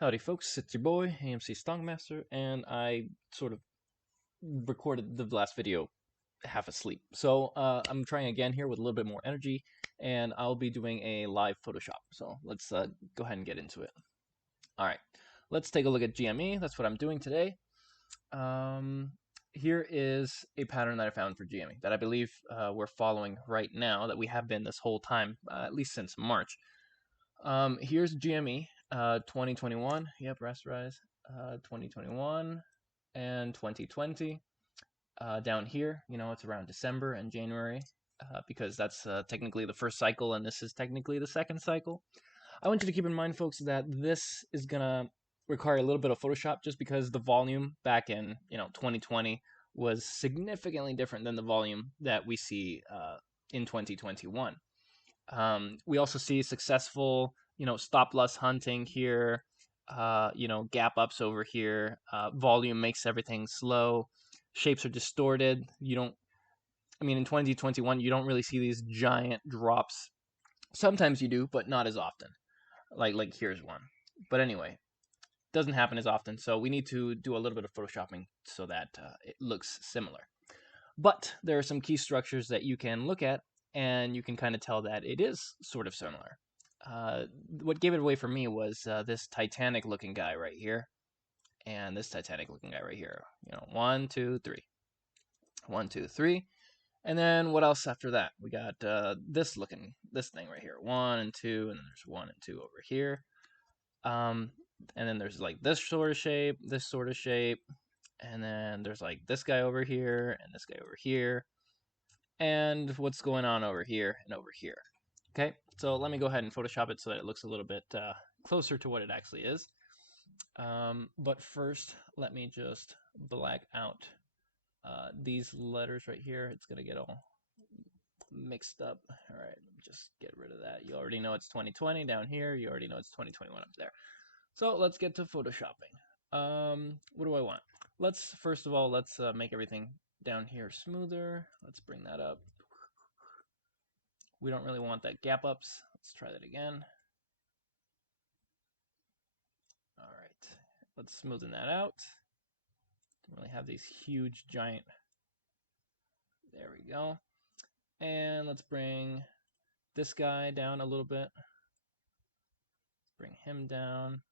Howdy folks, it's your boy, AMC Stockmaster, and I sort of recorded the last video half asleep. So I'm trying again here with a little bit more energy, and I'll be doing a live Photoshop. So let's go ahead and get into it. Alright, let's take a look at GME. That's what I'm doing today. Here is a pattern that I found for GME that I believe we're following right now, that we have been this whole time, at least since March. Here's GME 2021. Yep, rasterize 2021 and 2020. Down here, it's around December and January because that's technically the first cycle, and this is technically the second cycle. I want you to keep in mind, folks, that this is gonna require a little bit of Photoshop just because the volume back in 2020 was significantly different than the volume that we see in 2021. We also see successful, stop loss hunting here, gap ups over here. Volume makes everything slow. Shapes are distorted. In 2021, you don't really see these giant drops. Sometimes you do, but not as often. Like here's one. But anyway, doesn't happen as often. So we need to do a little bit of photoshopping so that it looks similar. But there are some key structures that you can look at, and you can kind of tell that it is sort of similar. What gave it away for me was this Titanic-looking guy right here, and this Titanic-looking guy right here. 1, 2, 3. 1, 2, 3. And then what else after that? We got this thing right here. 1 and 2, and then there's 1 and 2 over here. And then there's like this sort of shape, and then there's like this guy over here, and this guy over here, and what's going on over here and over here. Okay, so let me go ahead and Photoshop it so that it looks a little bit closer to what it actually is. But first, let me just black out these letters right here. It's gonna get all mixed up. All right, just get rid of that. You already know it's 2020 down here. You already know it's 2021 up there. So let's get to Photoshopping. What do I want? First of all, let's make everything down here smoother. Let's bring that up. We don't really want that gap ups. Let's try that again. All right, let's smoothen that out. Don't really have these huge giant. There we go. And let's bring this guy down a little bit. Let's bring him down.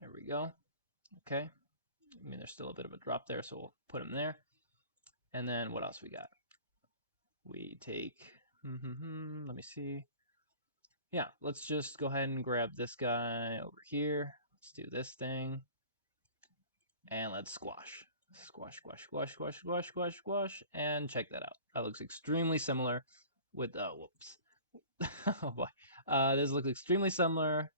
There we go. Okay. There's still a bit of a drop there, so we'll put him there. And then what else we got? We take, let me see. Yeah, let's just go ahead and grab this guy over here. Let's do this thing. And let's squash. Squash, squash, squash, squash, squash, squash, squash. And check that out. That looks extremely similar with, whoops. Oh boy. This looks extremely similar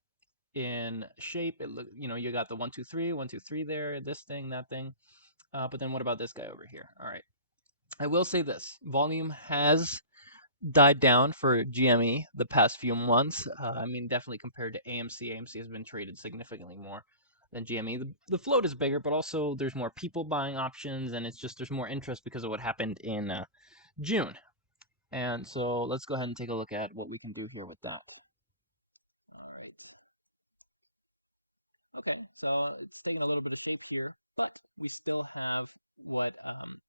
in shape. You got the 1, 2, 3, 1, 2, 3 there, this thing, that thing. But then what about this guy over here? All right. I will say this. Volume has died down for GME the past few months. Definitely compared to AMC. AMC has been traded significantly more than GME. The float is bigger, but also there's more people buying options, and there's more interest because of what happened in June. And so let's go ahead and take a look at what we can do here with that. All right. Okay, so it's taking a little bit of shape here, but we still have what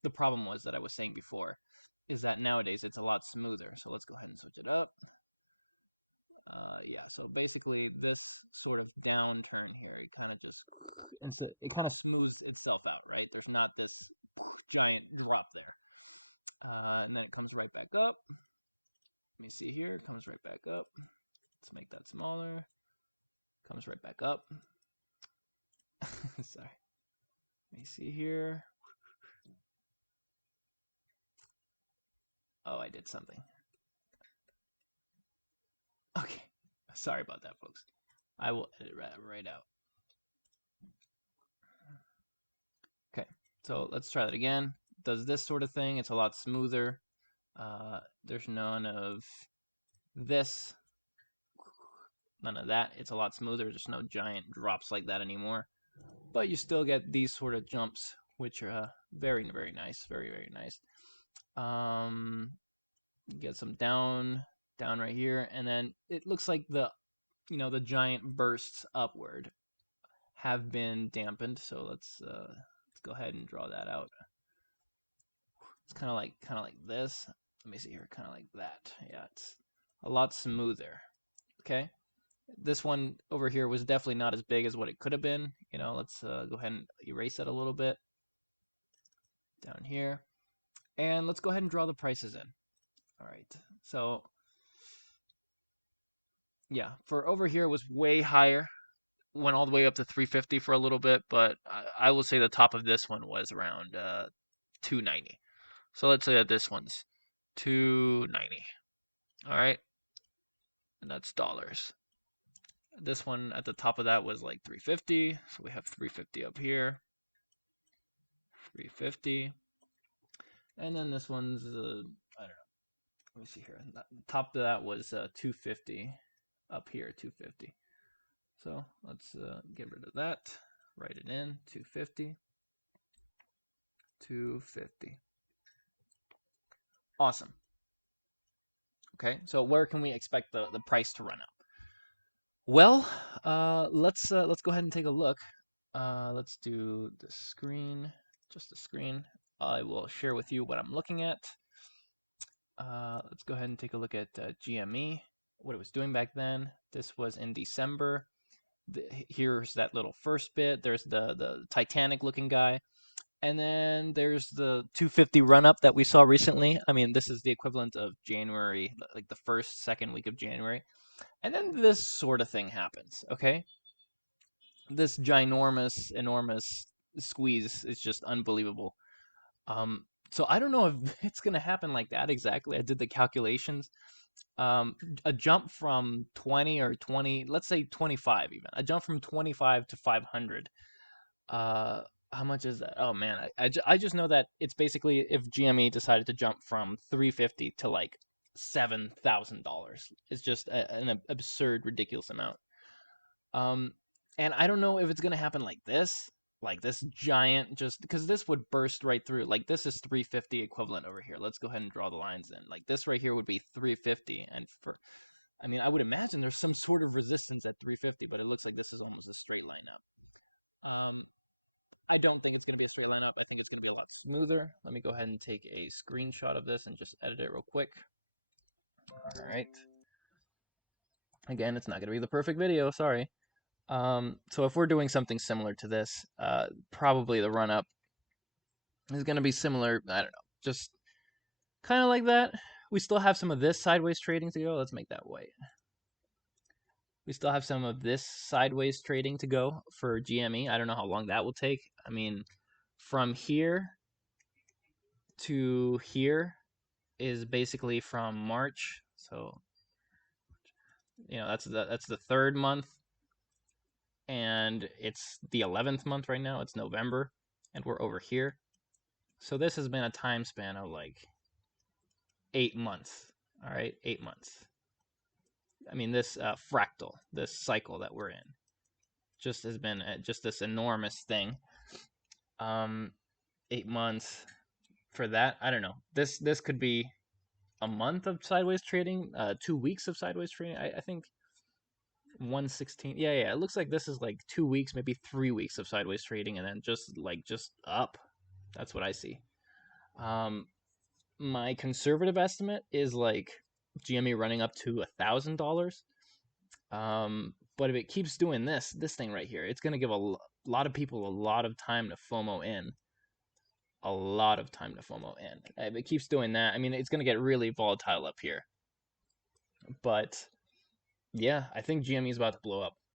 the problem was that I was saying before, is that nowadays it's a lot smoother. So let's go ahead and switch it up. Yeah, so basically this sort of downturn here, it kind of smooths itself out, right? There's not this giant drop there. And then it comes right back up. Let me see here, it comes right back up. Let's make that smaller. Comes right back up. Sorry. Let me see here. Oh, I did something. Okay. Sorry about that, folks. I will edit right out. Okay. So let's try that again. It does this sort of thing. It's a lot smoother. There's none of this. None of that. It's a lot smoother. There's no giant drops like that anymore. But you still get these sort of jumps, which are very, very nice. Very, very nice. Get some down right here, and then it looks like the the giant bursts upward have been dampened. So let's go ahead and draw that out. It's kind of like this. Let me see here, kind of like that. Yeah, it's a lot smoother. Okay, this one over here was definitely not as big as what it could have been. Let's go ahead and erase it a little bit down here, and let's go ahead and draw the prices in. All right, so yeah, for over here was way higher, went all the way up to 350 for a little bit, but I will say the top of this one was around 290. So let's say that this one's 290. All right, and that's dollars. This one at the top of that was like 350, so we have 350 up here, 350, and then this one's I don't know. Let me see here. The top of that was 250, up here 250. So let's get rid of that. Write it in 250, 250. Awesome. Okay, so where can we expect the price to run up? Well, let's go ahead and take a look. Let's do the screen, just the screen. I will share with you what I'm looking at. Let's go ahead and take a look at GME, what it was doing back then. This was in December. Here's that little first bit. There's the Titanic looking guy. And then there's the 250 run up that we saw recently. I mean, this is the equivalent of January, like the first, second week of January. And then this sort of thing happens, okay? This ginormous, enormous squeeze is just unbelievable. So I don't know if it's going to happen like that exactly. I did the calculations. A jump from 20 or 20, let's say 25 even. A jump from 25 to 500. How much is that? Oh man, I just know that it's basically if GME decided to jump from 350 to like $7,000. It's just an absurd, ridiculous amount. And I don't know if it's gonna happen like this giant, just because this would burst right through. Like this is 350 equivalent over here. Let's go ahead and draw the lines in. Like this right here would be 350, and I mean, I would imagine there's some sort of resistance at 350, but it looks like this is almost a straight line up. I don't think it's going to be a straight line up. I think it's going to be a lot smoother. Let me go ahead and take a screenshot of this and just edit it real quick. All right. Again, it's not going to be the perfect video. Sorry. So if we're doing something similar to this, probably the run up is going to be similar. I don't know. Just kind of like that. We still have some of this sideways trading to go. Let's make that white. We still have some of this sideways trading to go for GME. I don't know how long that will take. I mean, from here to here is basically from March. So, that's the third month, and it's the 11th month right now. It's November, and we're over here. So this has been a time span of like 8 months. All right, 8 months. I mean, this fractal, this cycle that we're in, just has been just this enormous thing. 8 months for that. I don't know. This could be a month of sideways trading, 2 weeks of sideways trading. I think 1/16. Yeah. It looks like this is like 2 weeks, maybe 3 weeks of sideways trading, and then just up. That's what I see. My conservative estimate is like GME running up to $1,000. But if it keeps doing this thing right here, it's gonna give a lot of people a lot of time to FOMO in. A lot of time to FOMO in. If it keeps doing that, I mean, it's gonna get really volatile up here. But yeah, I think GME is about to blow up.